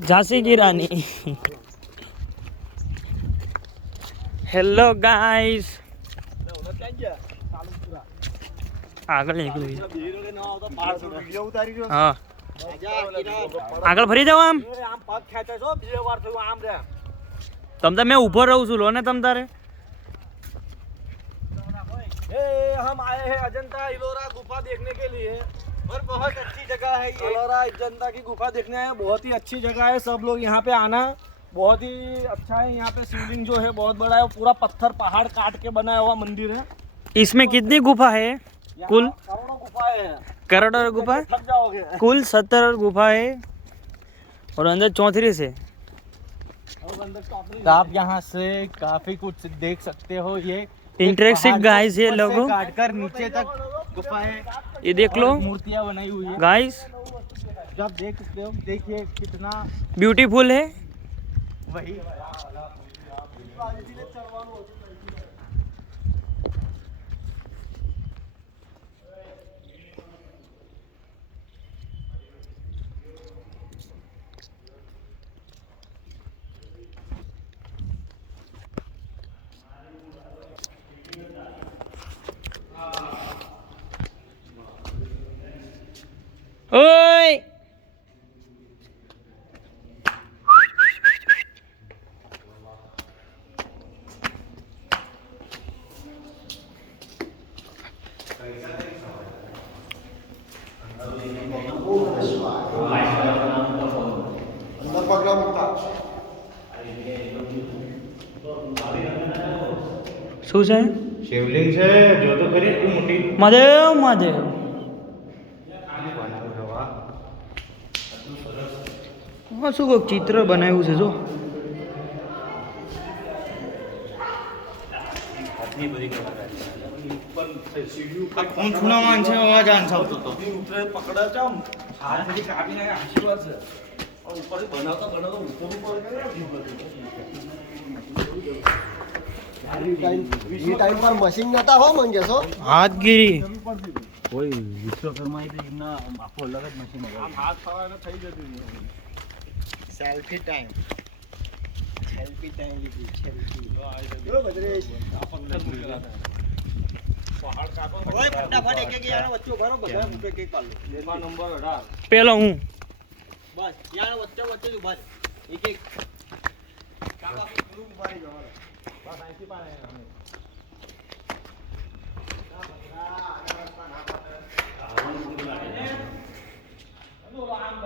झांसी की रानी। Hello guys, આગળ નીકળું હા આગળ ફરી જાવ આમ તમ તારે मैं ऊपर रहूं છું लो ने तम तारे हम आए हैं अजंता इलोरा गुफा देखने के लिए और बहुत अच्छी जगह है ये। इलोरा अजंता की गुफा देखने आए, बहुत ही अच्छी जगह है, सब लोग यहाँ पे आना, बहुत ही अच्छा है। यहाँ पे शिवलिंग जो है बहुत बड़ा है, पूरा पत्थर पहाड़ काट के बनाया हुआ मंदिर है। इसमें कितनी गुफा है कुल? करोड़ों गुफाएं हैं। करोड़ों गुफा थक जाओगे। कुल 70 गुफा है और अंदर 34 है। तो आप यहाँ से काफी कुछ देख सकते हो। ये इंटरेक्टिव गाइस ये लोगों काट कर नीचे तक गुफा है, ये देख लो मूर्तियाँ बनाई हुई है गाइस, जो आप देख सकते हो। देखिए कितना ब्यूटीफुल है। वही ओए શું છે? શિવલિંગ છે જો તો ખરી એટલી મોટી મહાદેવ મહાદેવ હા શું કોઈક ચિત્ર બનાવ્યું છે જો કોણ ખૂણામાં છે અવાજ આંસાવતો તો ઉતરે પકડા છે આમ હાથ થી કાપીને આશીર્વાદ છે ઉપર બનાવતા ઉપર ये टाइम पर मशीन नता हो मंगे सो હાથગીરી કોઈ વિશ્વકર્મા એમના આખો અલગ જ મશીન હતો આમ હાથ થવાને થઈ જતું सेल्फी टाइम લીધી સેલ્ફી પહાડ કાપો ઓય ફટાફટ એક એક યાર વચ્ચે ઉભા રહો બધા એક એક પાલ ગુફા નંબર 18 પેલો હું બસ યાર વચ્ચે વચ્ચે જ ઉભા રહો એક એક કાકા ગ્રુપ ઉભા રહી જવાનો બસ અહીંથી પાડે